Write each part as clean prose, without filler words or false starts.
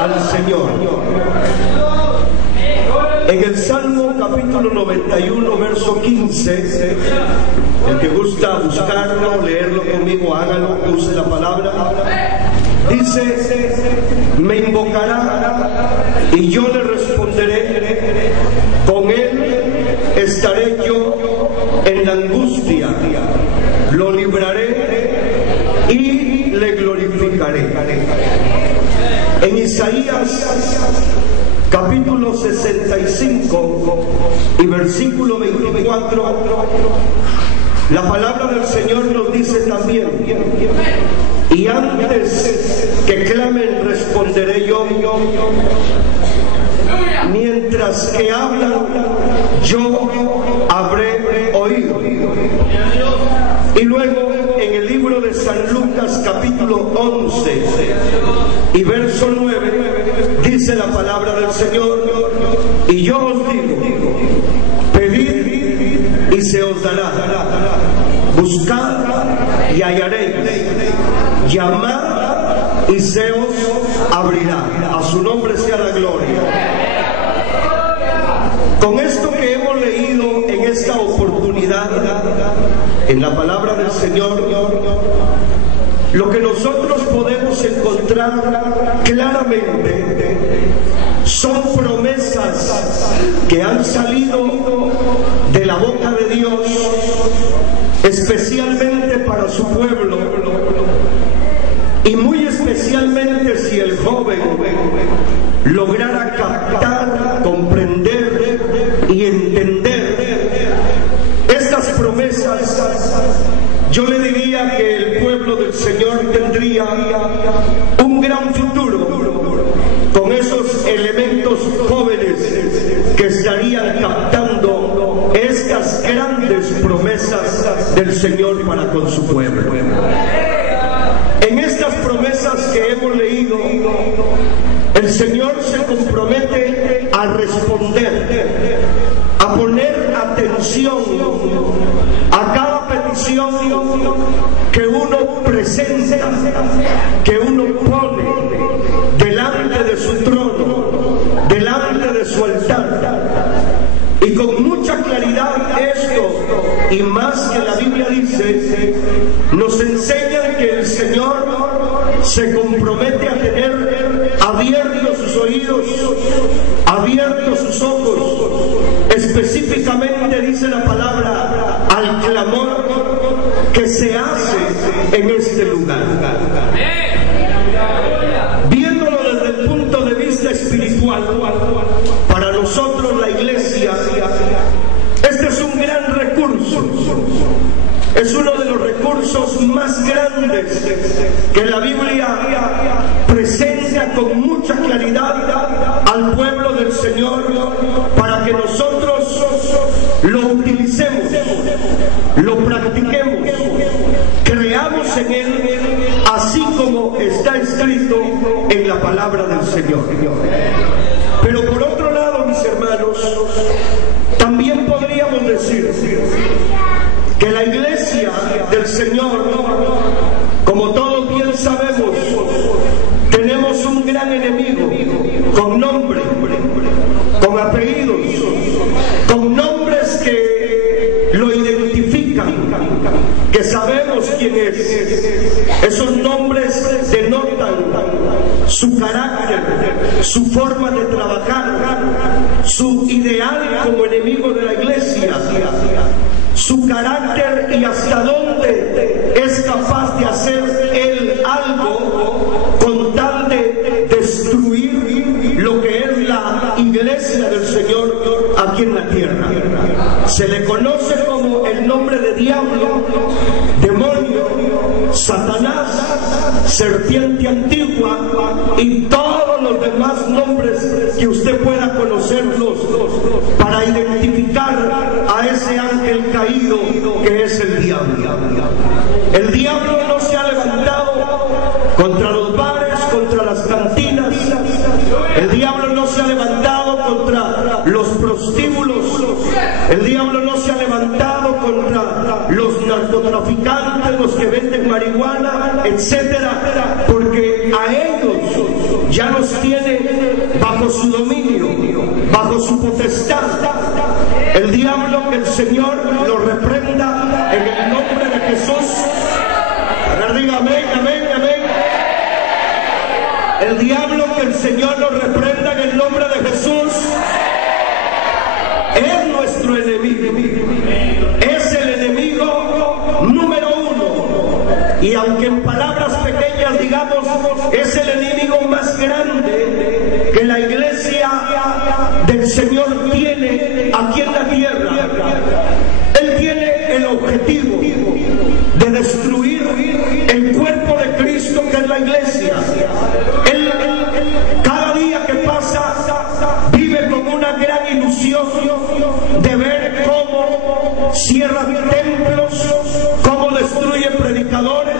al Señor. En el Salmo capítulo 91, verso 15, el que gusta buscarlo, leerlo conmigo, hágalo, use la palabra. Dice: me invocará y yo le responderé, con él estaré yo en la angustia, lo libraré y le glorificaré. En Isaías capítulo 65 y versículo 24, la palabra del Señor nos dice también: y antes que clamen responderé yo, mientras que hablan yo habré oído. Y luego en el libro de San Lucas capítulo 11 y verso 9 dice la palabra del Señor: y yo os digo, pedid y se os dará, buscad y hallaréis, llamad y se os abrirá. A su nombre sea la gloria. Con esto que hemos leído en esta oportunidad en la palabra del Señor, lo que nosotros podemos encontrar claramente son promesas que han salido de la boca de Dios especialmente para su pueblo, y muy especialmente si el joven lograra captar, comprender y entender estas promesas. Yo le diría que el pueblo del Señor tendría un gran futuro con esos elementos jóvenes que estarían captando estas grandes promesas del Señor para con su pueblo. En estas promesas que hemos leído, el Señor se compromete a responder, a poner atención a cada petición que uno presenta, que uno pone delante de su trono, delante de su altar. Y con mucha claridad esto, y más que la Biblia dice, nos enseña que el Señor se compromete a tener abiertos sus oídos, abiertos sus ojos. Específicamente dice la palabra al clamor que se hace en este lugar. Viéndolo desde el punto de vista espiritual, para nosotros la iglesia, este es un gran recurso. Es uno de los recursos más grandes que la Biblia presenta con mucha claridad al pueblo del Señor, para que nosotros lo utilicemos, lo practiquemos, creamos en él, así como está escrito en la palabra del Señor. Pero por otro lado, mis hermanos, también podríamos decir que la iglesia del Señor, como todos bien sabemos, tenemos un gran enemigo, con nombre, con apellidos, con nombres que lo identifican, que sabemos quién es. Esos nombres denotan su carácter, su forma de trabajar, su ideal como enemigo de la iglesia, su carácter y hasta dónde es capaz de hacer él algo con tal de destruir lo que es la iglesia del Señor aquí en la tierra. Se le conoce como el nombre de diablo, demonio, Satanás, serpiente antigua y todos los demás nombres que usted pueda conocerlos para identificar a ese ángel caído que es el diablo. El diablo no se ha levantado contra los bares, contra las cantinas. El diablo no se ha levantado contra los prostíbulos. El diablo no se ha levantado contra los narcotraficantes, los que venden marihuana, etcétera, porque a ellos ya nos tiene bajo su dominio, bajo su potestad. El diablo, que el Señor lo reprenda en el nombre de Jesús. Ahora diga amén, amén, amén. El diablo, que el Señor lo reprenda en el nombre de Jesús. Es nuestro enemigo, es el enemigo número uno, y aunque en palabras pequeñas digamos, es el enemigo más grande que la iglesia del Señor tiene aquí en la tierra. Él tiene el objetivo de destruir el cuerpo de Cristo, que es la iglesia. Él cada día que pasa vive con una gran ilusión de ver cómo cierra templos, cómo destruye predicadores,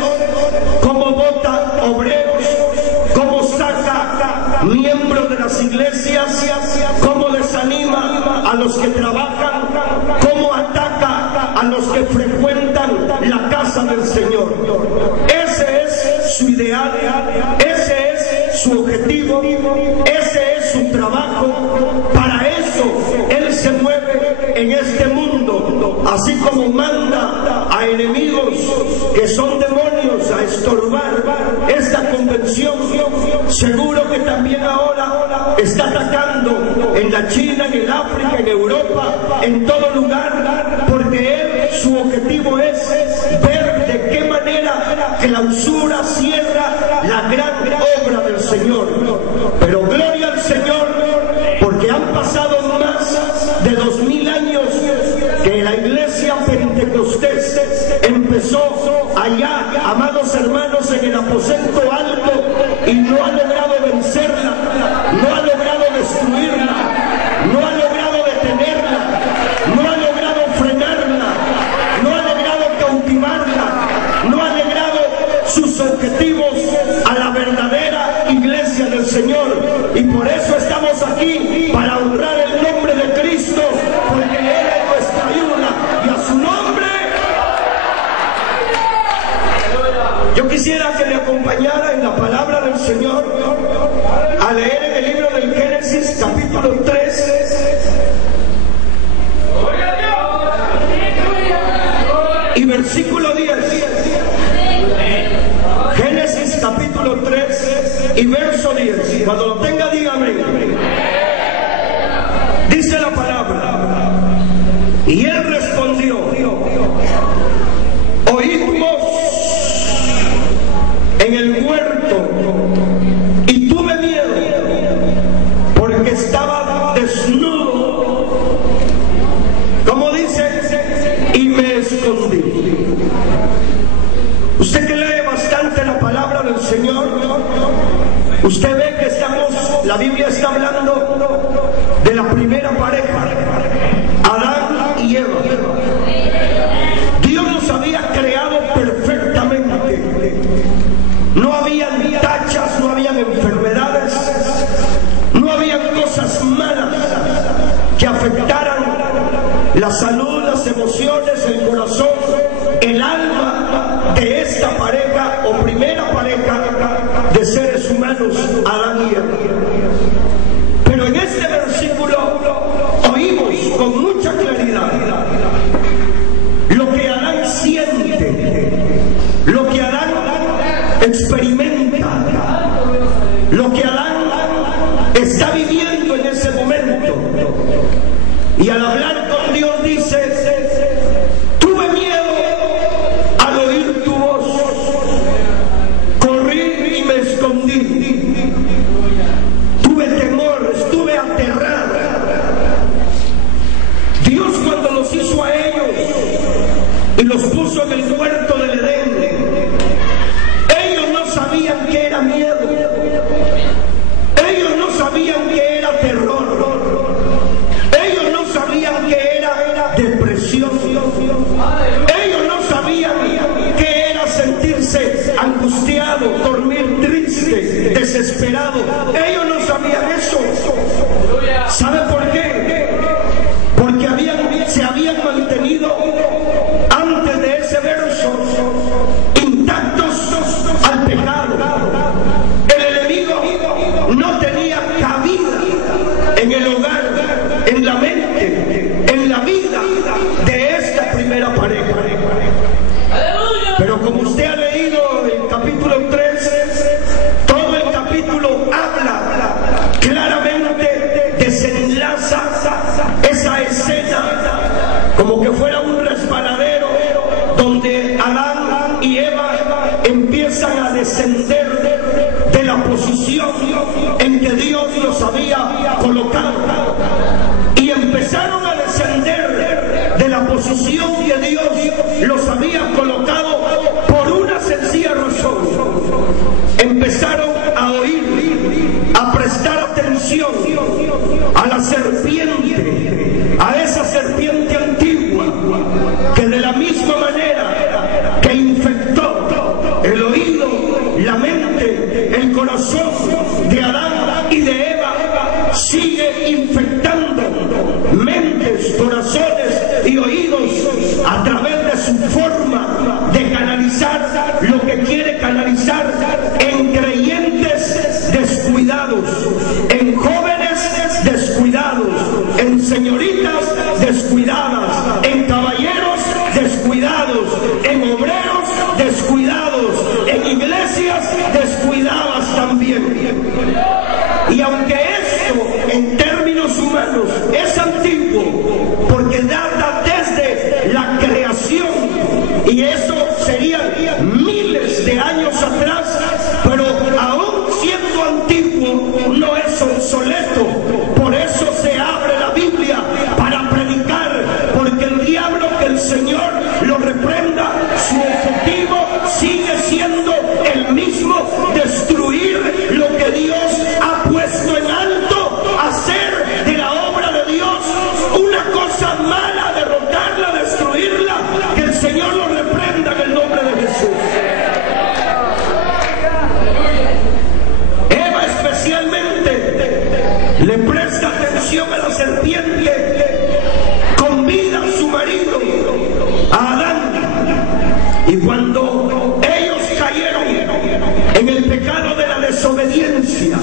cómo bota obreros, cómo saca miembros de las iglesias, cómo desanima a los que trabajan, cómo ataca a los que frecuentan la casa del Señor. Ese es su ideal, ese es su objetivo, ese es su trabajo. Para eso Él se mueve en este mundo, así como manda a enemigos que son demonios a estorbar esta convención. Seguro que también ahora está atacando en la China, en el África, en Europa, en todo lugar, porque Él, su objetivo es ver de qué manera clausura, cierra la gran obra del Señor. Pero gloria al Señor, porque han pasado más de 2000 años que la iglesia Pentecostés empezó allá, amados hermanos, en el aposento alto, y no ha logrado vencerla, no ha logrado destruirla, no ha logrado detenerla, no ha logrado frenarla, no ha logrado cautivarla, no ha logrado sus objetivos a la verdadera iglesia del Señor. Y por eso estamos aquí, para honrar el nombre de Cristo, porque Él es nuestra ayuda, y a su nombre. Yo quisiera que me acompañara en la palabra del Señor a leer en el libro del Génesis, capítulo 3. Y versículo 10. Génesis capítulo 3 y verso 10. Cuando lo tenga, dígame. Dice la palabra: y él respondió: oímos en el huerto, y tuve miedo, porque estaba desnudo. ¿Cómo dice? Y me escondí. Usted que lee bastante la palabra del Señor, usted ve que la Biblia está hablando de la primera pareja, Adán y Eva. Dios los había creado perfectamente. No habían tachas, no habían enfermedades, no habían cosas malas que afectaran la salud, las emociones, el corazón, el alma de esta pareja o primera pareja de seres humanos, Adán y Eva. Pero en este versículo oímos con mucha claridad lo que Adán siente, lo que Adán experimenta, lo que Adán está viviendo en ese momento. Y al hablar con Dios dice: tuve miedo al oír tu voz, corrí y me escondí, tuve temor, estuve aterrado. Dios, cuando los hizo a ellos y los puso en el huerto del Edén, ellos no sabían que era miedo, ellos no sabían que era terror, ellos no sabían que era depresión, ellos no sabían que era sentirse angustiado, dormir triste, desesperado. Ellos no sabían eso. ¿Sabe por qué? Porque se habían mantenido antes de ese verso intactos al pecado. El enemigo no tenía cabida en el hogar, en la mente, en la vida de esta primera pareja. Pero como usted ha leído el capítulo 3, todo el capítulo habla claramente, desenlaza esa escena como que fuera un resbaladero donde Adán y Eva empiezan a descender de la posición en que Dios los había colocado, y empezaron a descender de la posición que Dios los había colocado por una sencilla razón. Empezaron a oír, a prestar atención a la serpiente, a esa serpiente antigua que de la misma manera que infectó el oído, la mente, el corazón de Adán y de Eva, sigue infectando mentes, corazones y oídos a través de su forma de canalizar lo que quiere canalizar en creyentes descuidados, en jóvenes descuidados, en señoritas descuidadas, en caballeros descuidados, en obreros descuidados, en iglesias descuidadas también. Y aunque esto en términos humanos es antiguo, porque data desde la creación, y eso serían miles de años atrás, pero aún siendo antiguo no es obsoleto. Por eso se abre la Biblia para predicar, porque el diablo, que el Señor lo reprenda, su objetivo sigue siendo el mismo: destruir lo que Dios ha puesto en alto, hacer de la obra de Dios una cosa mala, derrotarla, destruirla. Que el Señor lo reprenda en el nombre de Jesús. Eva especialmente le presta atención a la serpiente, convida a su marido, a Adán, y cuando ellos cayeron en el pecado de la desobediencia,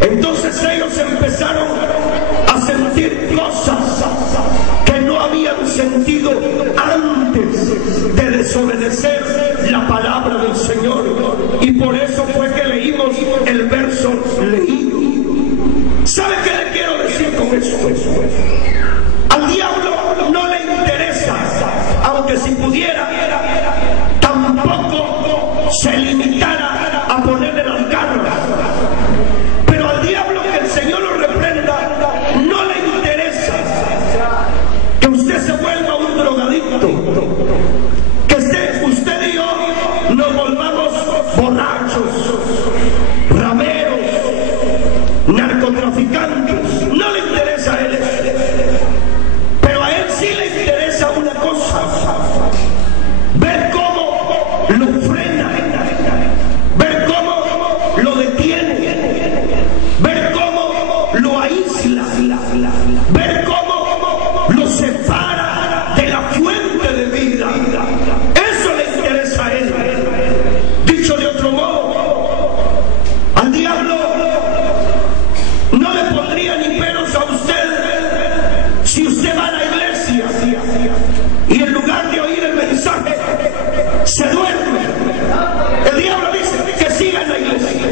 entonces ellos empezaron a sentir cosas que no habían sentido antes de desobedecer la palabra del Señor. Y por eso fue que leímos el verso leído. ¿Sabe qué le quiero decir con esto? Al diablo no le interesa, aunque si pudiera, tampoco se limitara a ponerle las garras. Pero al diablo, que el Señor lo reprenda, no le interesa que usted se vuelva un drogadicto, que usted y yo nos volvamos borrachos, rameros, narcotraficantes. No le interesa a él. Pero a él sí le interesa una cosa: ver cómo lo frena, ver cómo lo detiene, ver cómo lo aísla, ver cómo lo separa de la fuente de vida. Eso le interesa a él. Dicho de otro modo, al diablo no le pondría ni peros a usted si usted va a la iglesia y en lugar de oír el mensaje se duerme. El diablo dice que siga en la iglesia.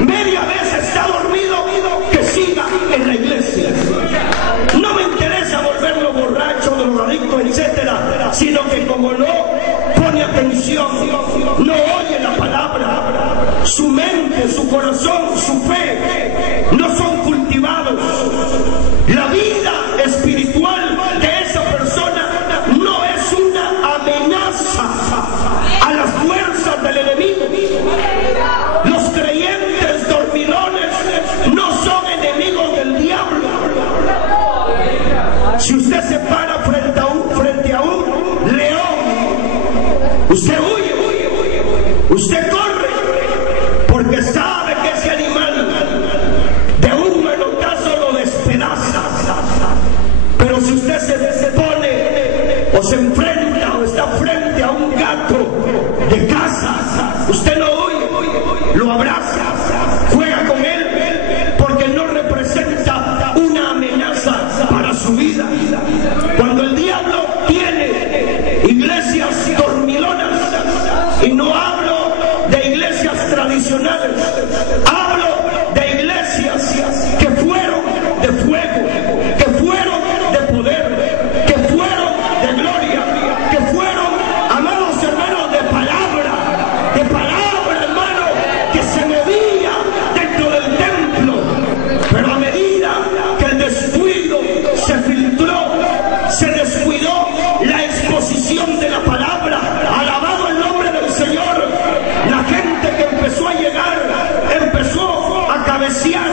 Media vez está dormido, que siga en la iglesia. No me interesa volverlo borracho, drogadicto, etcétera, sino que como no pone atención, no oye la palabra, su mente, su corazón, su fe no son cultivados. La vida espiritual de esa persona no es una amenaza a las fuerzas del enemigo. Los creyentes dormilones no son enemigos del diablo. Si usted se para frente a un león, usted huye, usted corre, porque sabe que ese animal de Hablo de iglesias que fueron de fuego, que fueron de poder, que fueron de gloria, que fueron, amados hermanos, de palabra, hermano, que se movía dentro del templo. Pero a medida que el descuido se filtró, se descuidó la exposición de la palabra. Alabado el nombre del Señor. La gente que empezó a llegar empezó a cabecear,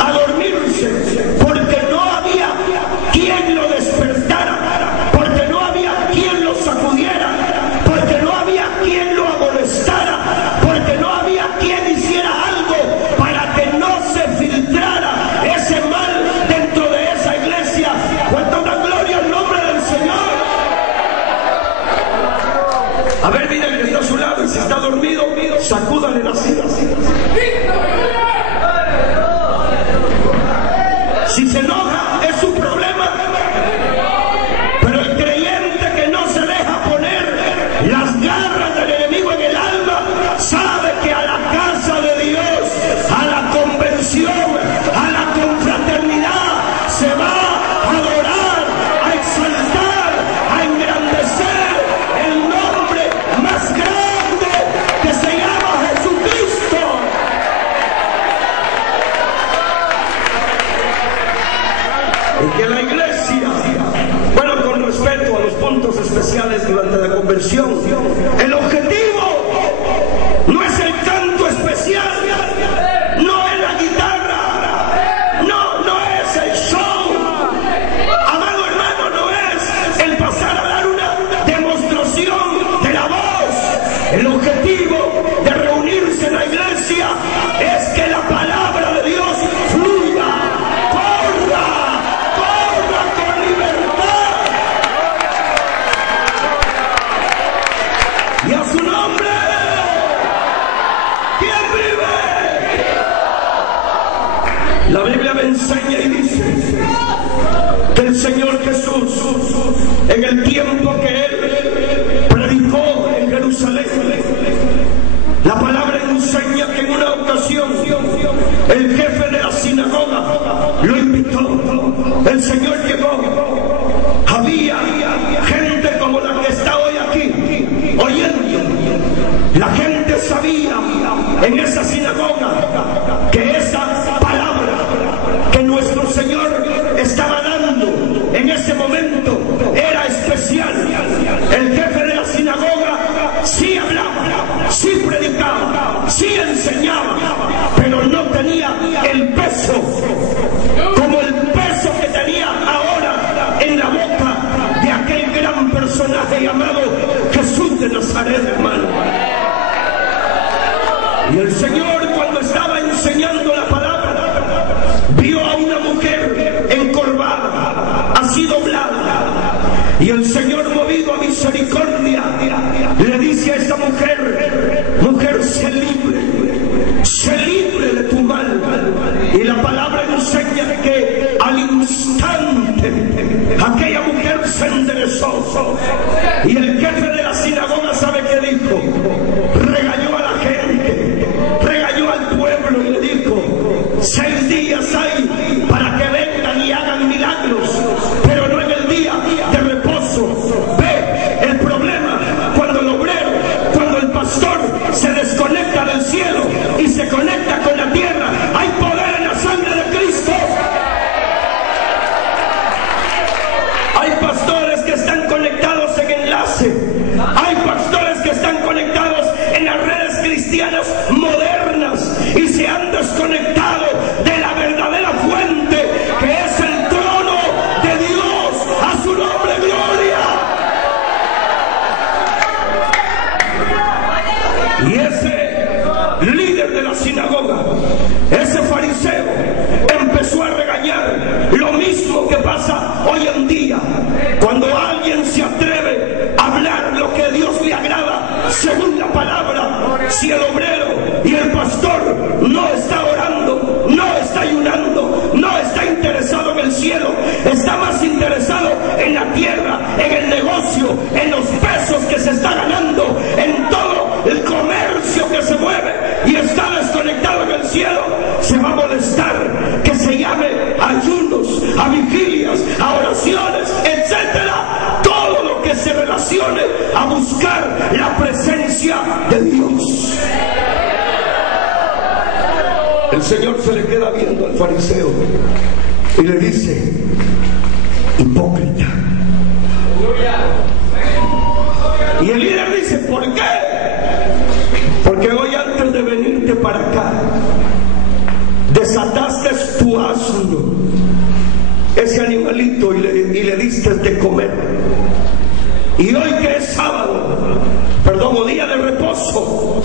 a dormirse, porque no había quien lo despertara, porque no había quien lo sacudiera, porque no había quien lo amonestara, porque no había quien hiciera algo para que no se filtrara ese mal dentro de esa iglesia. ¿Cuánto da gloria al nombre del Señor? A ver, mira el que está a su lado, y si está dormido, sacúdale la silla. Si se enoja, es su problema. Pero el creyente que no se deja poner las garras del enemigo en el alma, sabe que a la casa de Dios, a la convención, a la confraternidad, se va a adorar, a exaltar, a engrandecer el nombre más grande que se llama Jesucristo. Y que la iglesia, bueno, con respeto a los puntos especiales durante la conversión, el objetivo no es el canto especial, no es la guitarra, no es el show, amado hermano, no es el pasar a dar una demostración de la voz. El objetivo de reunirse en la iglesia es que la palabra de Dios fluya, corra con libertad. Y a su nombre, ¿quién vive? La Biblia me enseña y dice que el Señor Jesús, en el tiempo que Él predicó en Jerusalén, la palabra enseña que en una ocasión el jefe de la sinagoga lo invitó. El Señor llegó. Había gente como la que está hoy aquí oyendo. La gente sabía en esa sinagoga que esa palabra que nuestro Señor estaba dando en ese momento era especial. El jefe de la sinagoga sí hablaba, sí predicaba, sí enseñaba, pero no tenía el peso como el peso que tenía ahora en la boca de aquel gran personaje llamado Jesús de Nazaret, hermano. Y el Señor, cuando estaba enseñando la palabra, vio a una mujer encorvada, así doblada. Y el Señor, movido a misericordia, le dice a esta mujer: mujer, sé libre de tu mal. Y la palabra enseña que al instante aquella mujer se enderezó. Y el jefe de la sinagoga, ¿sabe qué dijo? Regañó a la gente, regañó al pueblo y le dijo: 6 días hay para que vengan y hagan milagros, pero no en el día de reposo. Ve el problema cuando el obrero, cuando el pastor se desconecta del cielo y se conecta con la tierra. Hay poder en la sangre de Cristo. Hay pastores que están conectados en El Señor se le queda viendo al fariseo y le dice: hipócrita. Y el líder dice: ¿por qué? Porque hoy, antes de venirte para acá, desataste tu asno, ese animalito, y le diste de comer. Y hoy, que es sábado, perdón, o día de reposo,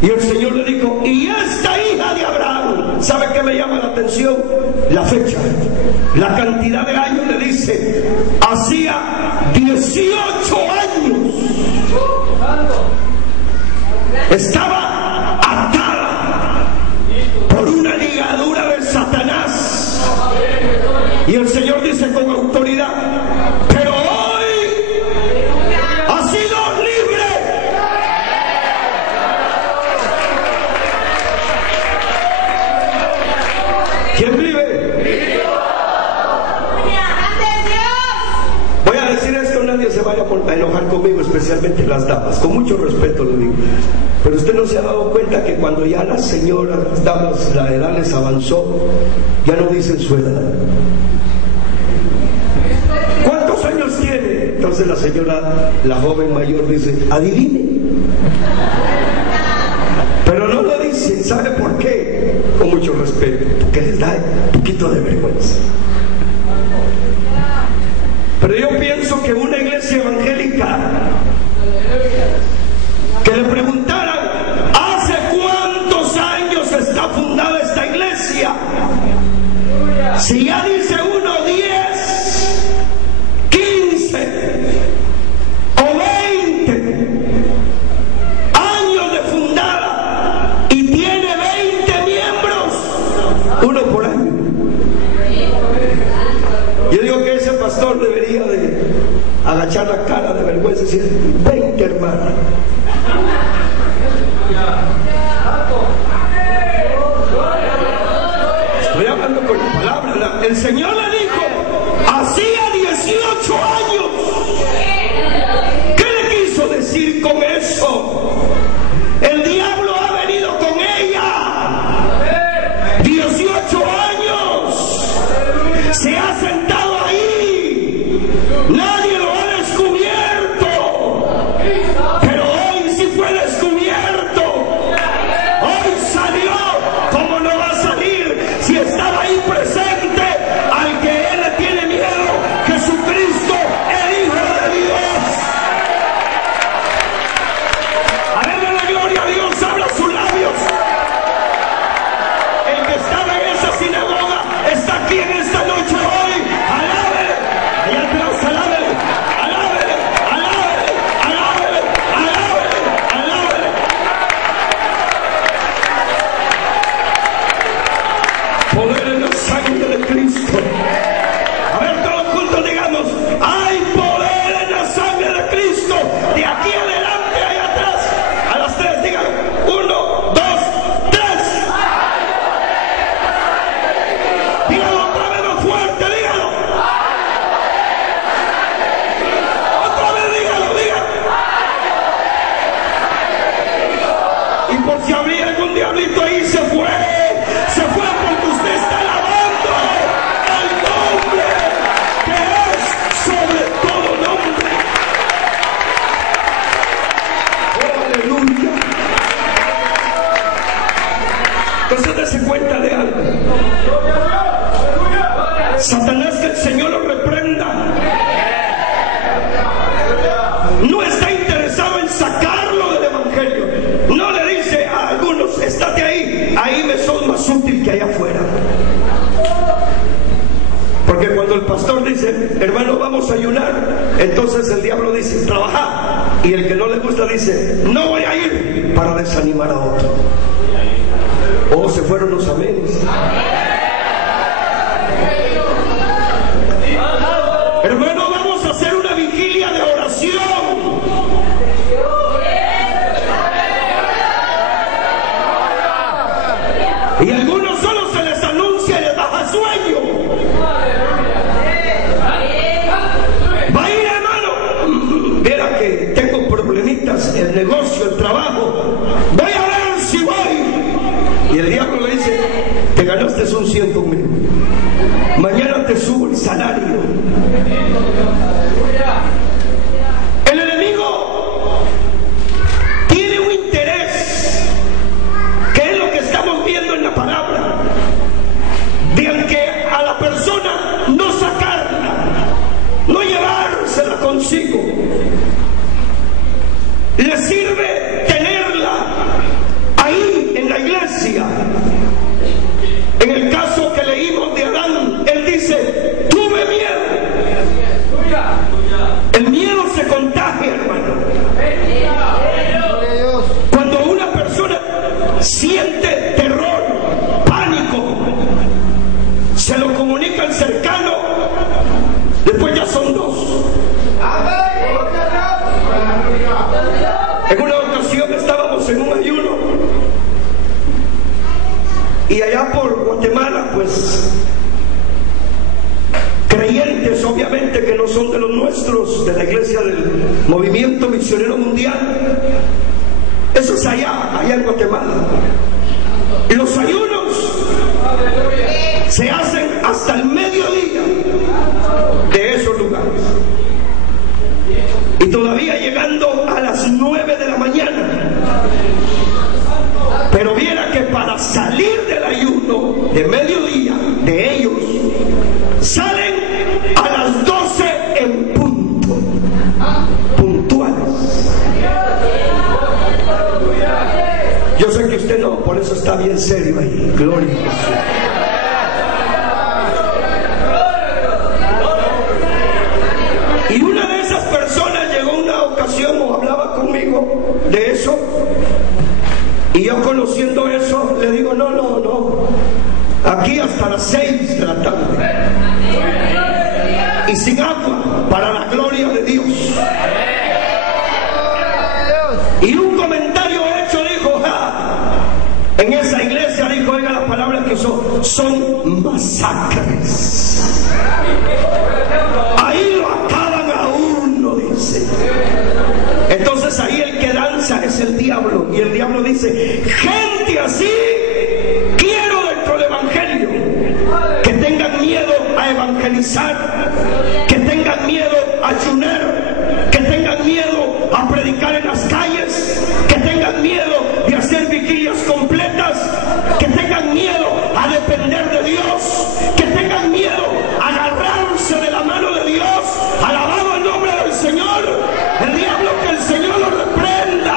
y el Señor le dijo: y esta hija de Abraham, ¿sabe qué me llama la atención? La fecha, la cantidad de años. Le dice: hacía 18 años estaba atada por una ligadura de Satanás. Y el Señor dice con autoridad: pero hoy ha sido libre. ¿Quién vive? Voy a decir esto, nadie se vaya a enojar conmigo, especialmente las damas, con mucho respeto lo digo. Pero usted no se ha dado cuenta que cuando ya las señoras, las damas, la edad les avanzó, ya no dicen su edad. ¿Cuántos años tiene? Entonces la señora, la joven mayor, dice: adivine. Pero no lo dicen. ¿Sabe por qué? Con mucho respeto, porque les da un poquito de vergüenza. Pero yo pienso que una iglesia evangélica que le preguntaran: ¿hace cuántos años está fundada esta iglesia? Si ya dice uno 10, 15 o 20 años de fundada y tiene 20 miembros, uno por año. Yo digo que ese pastor debería de agachar la cara de vergüenza y decir: 20 hermanos. Estoy hablando con la palabra. El Señor le dijo: hacía 18 años. ¿Qué le quiso decir con eso? El diablo ha venido con ella 18 años. Se ha sentado ahí. Nadie lo ha descubierto. Pero hoy sí fue descubierto. Hoy salió. ¿Cómo no va a salir si estaba ahí presente? Al que él le tiene miedo, Jesucristo, el Hijo de Dios. A darle la gloria a Dios, abra sus labios. El que estaba en esa sinagoga está aquí en esta noche hoy. Alábele. Allá atrás, alábele. Alábele, alábele, alábele, alábele, alábele. Poder en la sangre de Cristo. A ver, todos juntos digamos: hay poder en la sangre de Cristo. De aquí adelante, allá atrás. A las 3 digan: 1, 2, 3. Dígalo otra vez más fuerte, dígalo. Otra vez dígalo, dígalo. Y por si habría algún diablito ahí, se fue. Se fue porque usted está alabando al nombre que es sobre todo nombre. Oh, aleluya. Entonces dése cuenta de algo. Satanás, que el Señor lo reprenda, no está interesado en sacarlo del evangelio. No le dice a algunos: estate ahí me sos más útil que allá afuera. Porque cuando el pastor dice: hermano, vamos a ayunar, entonces el diablo dice: trabaja. Y el que no le gusta dice: no voy a ir, para desanimar a otro. Oh, se fueron los amenes. Hermano, vamos a hacer una vigilia de oración. Y a algunos solo se les anuncia y les baja sueño. Va a ir, hermano. Mira que tengo problemitas, el negocio, el trabajo. Voy a ver si voy. Y el diablo le dice: tienes un 100 conmigo. Mañana te subo el salario. El enemigo tiene un interés, que es lo que estamos viendo en la palabra, de que a la persona no sacarla, no llevársela consigo. Le sirve tenerla ahí en la iglesia. En el caso que leímos de Adán, él dice: tuve miedo. El miedo se contagia, hermano. Cuando una persona siente terror, pánico, se lo comunica al cercano, después ya son dos. En una ocasión estábamos en un ayuno y allá por Guatemala, pues creyentes obviamente que no son de los nuestros, de la iglesia del Movimiento Misionero Mundial, eso es allá en Guatemala. Y los ayunos se hacen hasta el mediodía de esos lugares. Y todavía llegando a las 9 de la mañana. Pero viera que para salir del ayuno de mediodía de ellos, salen a las 12 en punto, puntuales. Yo sé que usted no, por eso está bien serio ahí. Gloria a Dios. Y una de esas personas llegó una ocasión o hablaba conmigo de eso, y yo conociendo eso le digo: no, aquí hasta las 6 de la tarde y sin agua, para la gloria de Dios. Y un comentario hecho dijo: en esa iglesia, dijo, oiga la palabra que son masacres. Ahí lo acaban a uno, dice. Entonces ahí el que danza es el diablo, y el diablo dice: gente así quiero dentro del evangelio, que tengan miedo a evangelizar, que tengan miedo a ayunar, que tengan miedo a predicar en las calles, que tengan miedo de hacer vigilias completas, que tengan miedo a depender de Dios, que tengan miedo a agarrarse de la mano de Dios. Alabado el nombre del Señor. El diablo, que el Señor lo reprenda.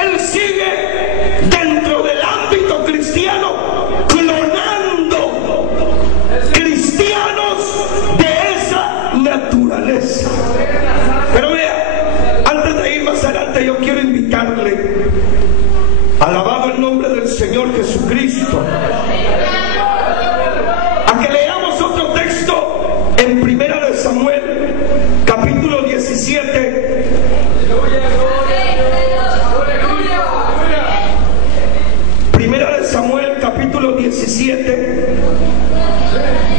Él sigue dentro del ámbito cristiano clonando cristianos de esa naturaleza. Pero vea, antes de ir más adelante, yo quiero invitarle, alabado el nombre del Señor Jesucristo, a que leamos otro texto en Primera de Samuel, capítulo 17. Primera de Samuel, capítulo 17,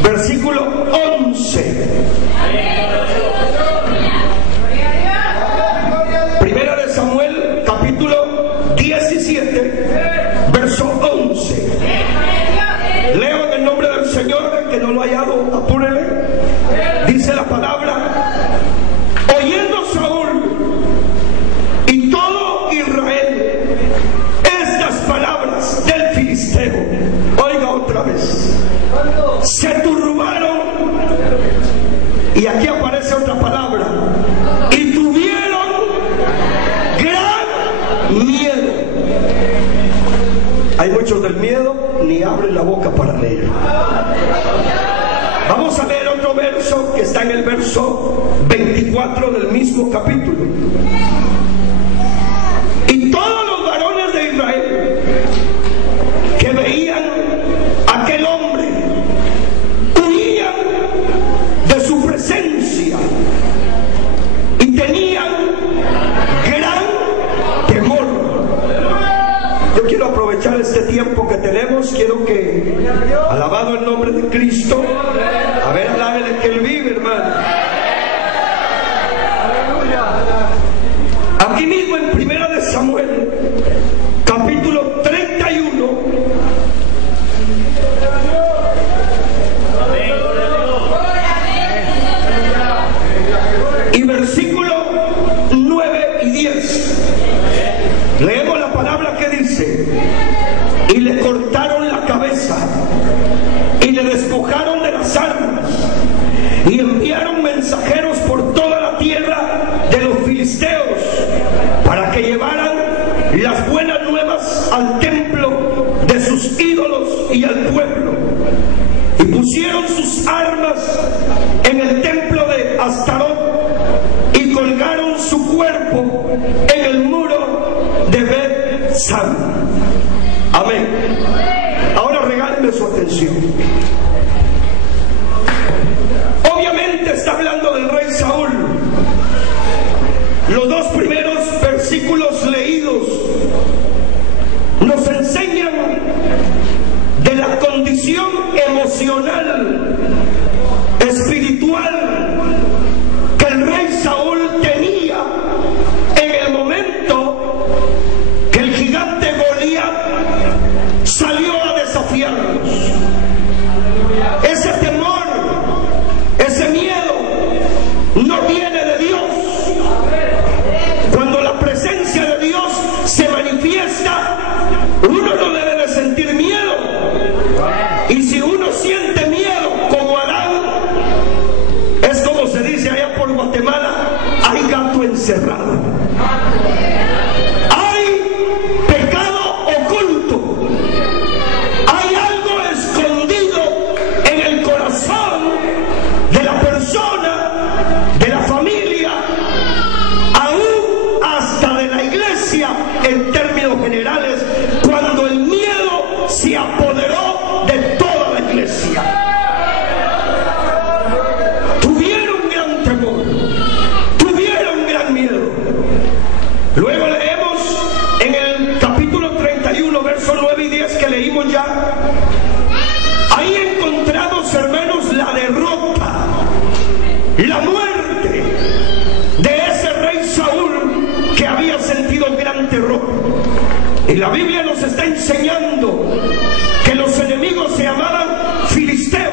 versículo 11. Primera de Samuel, capítulo 17, verso 11. Leo en el nombre del Señor. El que no lo ha hallado, apúrele. Dice la palabra: oyendo Saúl y todo Israel estas palabras del filisteo, oiga otra vez, se turbaron, y aquí aparece otra palabra, y tuvieron gran miedo. Hay muchos del miedo, ni abren la boca para leer. Vamos a leer otro verso que está en el verso 24 del mismo capítulo. Y todos los varones de Israel que veían a aquel hombre huían de su presencia y tenían gran temor. Yo quiero aprovechar este tiempo que tenemos. Quiero que, alabado el nombre de Cristo, a ver, alábele que Él vive, hermano. Aquí mismo en Primera de Samuel, capítulo 30, al templo de sus ídolos y al pueblo, y pusieron sus armas en el templo de Astarot y colgaron su cuerpo en el muro de Bet-San. Amén. Ahora regálenme su atención. Obviamente está hablando del rey Saúl. Los dos primeros versículos leídos nos enseñan de la condición emocional, espiritual que el rey Saúl tenía en el momento que el gigante Goliat salió a desafiarlos. Ese temor, ese miedo no viene de Dios. Cuando la presencia de Dios se manifiesta, uno no debe de sentir miedo. Y si uno siente miedo como Adán, es como se dice allá por Guatemala, hay gato encerrado. Hay pecado oculto. Hay algo escondido en el corazón de la persona, de la familia, aún hasta de la iglesia en términos generales, cuando el miedo se apoderó de toda la iglesia. Tuvieron gran temor, tuvieron gran miedo. Luego leemos en el capítulo 31, versos 9 y 10 que leímos ya. Ahí encontramos, hermanos, la derrota, la muerte de ese rey Saúl que había sentido gran terror. Y la Biblia nos está enseñando que los enemigos se llamaban filisteos.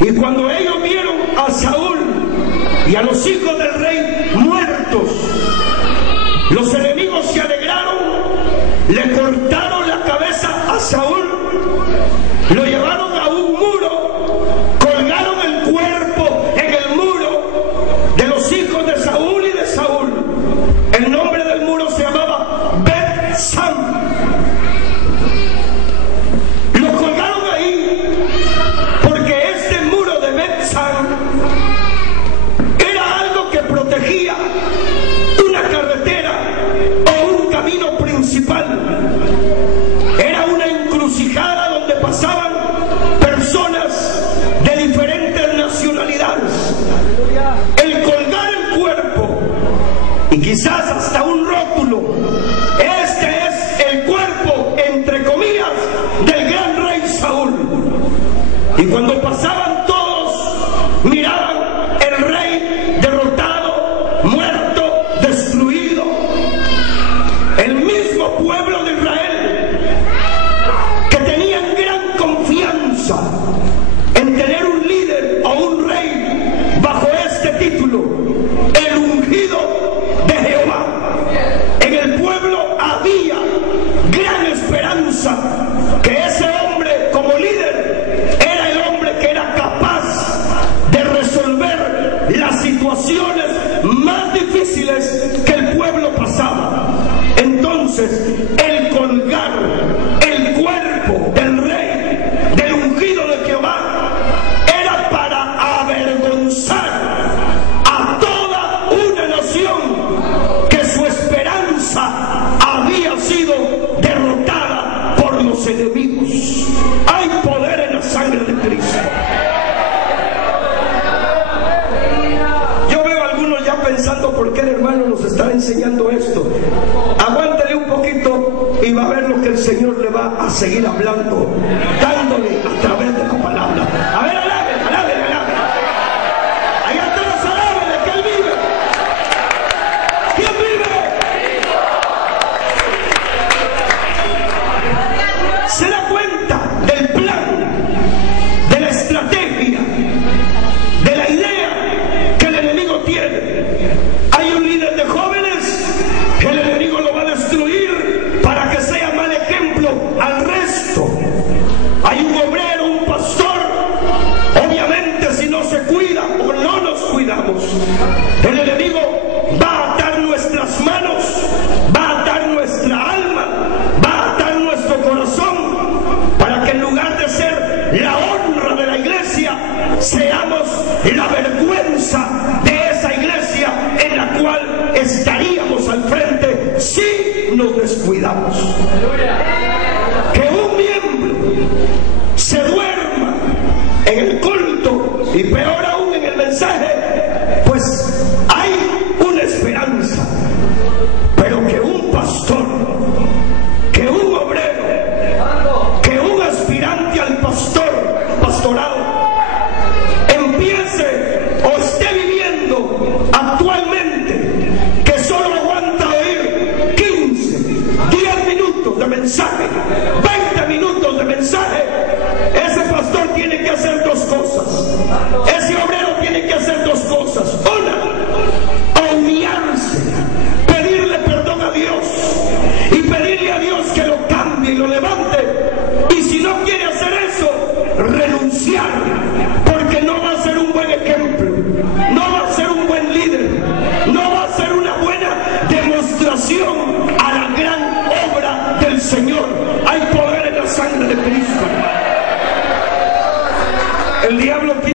Y cuando ellos vieron a Saúl y a los hijos del rey muertos, los enemigos se alegraron, le cortaron la cabeza a Saúl, lo llevaron a un muro, colgaron el cuerpo en el muro de los hijos de Saúl y de Saúl. El nombre del muro se llamaba Bet-San. Lo colgaron ahí porque este muro de Bet-San era algo que protegía una carretera o un camino principal. Era una encrucijada donde pasaban personas de diferentes nacionalidades. El colgar el cuerpo y quizás hasta un rótulo: este es el cuerpo, entre comillas, del gran rey Saúl. Y cuando pasaban todos, miraban el rey derrotado, muerto, destruido. El mismo pueblo de Israel, que tenían gran confianza en tener un líder o un rey bajo este título, el ungido de Jehová. En el pueblo había gran esperanza que ese hombre, como líder, era el hombre que era capaz de resolver las situaciones más difíciles que el pueblo pasaba. Entonces, el colgar el cuerpo del rey, del ungido de Jehová, era para avergonzar a toda una nación que su esperanza había sido derrotada por los enemigos. Hay poder en la sangre de Cristo. Yo veo a algunos ya pensando por qué el hermano nos está enseñando esto. Aguántele un poquito y va a ver lo que el Señor le va a seguir hablando, dándole a través de la palabra. A ver, alabe. Allá todos alaben que Él vive. ¿Quién vive? Se da cuenta del plan, de la estrategia, de la idea que el enemigo tiene. Hay un líder de jóvenes que el enemigo lo va a destruir para que sea mal ejemplo al resto. Hay un obrero, un pastor. Obviamente, si no se cuida o no nos cuidamos, el enemigo va a atar nuestras manos, va a atar nuestra alma, va a descuidamos. Que un miembro se duerma en el culto y peor aún en el mensaje, pues hay una esperanza. Pero que un pastor, que un obrero, que un aspirante al pastorado empiece o esté viviendo actualmente que solo aguanta oír 15, 10 minutos de mensaje, 20 minutos de mensaje, ese pastor tiene que hacer dos cosas, ese obrero tiene que hacer dos cosas. Una, humillarse, pedirle perdón a Dios y pedirle a Dios que lo cambie y lo levante, y si no quiere hacer eso, renunciar, porque no va a ser un buen ejemplo, no va a ser un buen líder, no va a ser una buena demostración a la gran obra del Señor. Hay poder en la sangre de Cristo.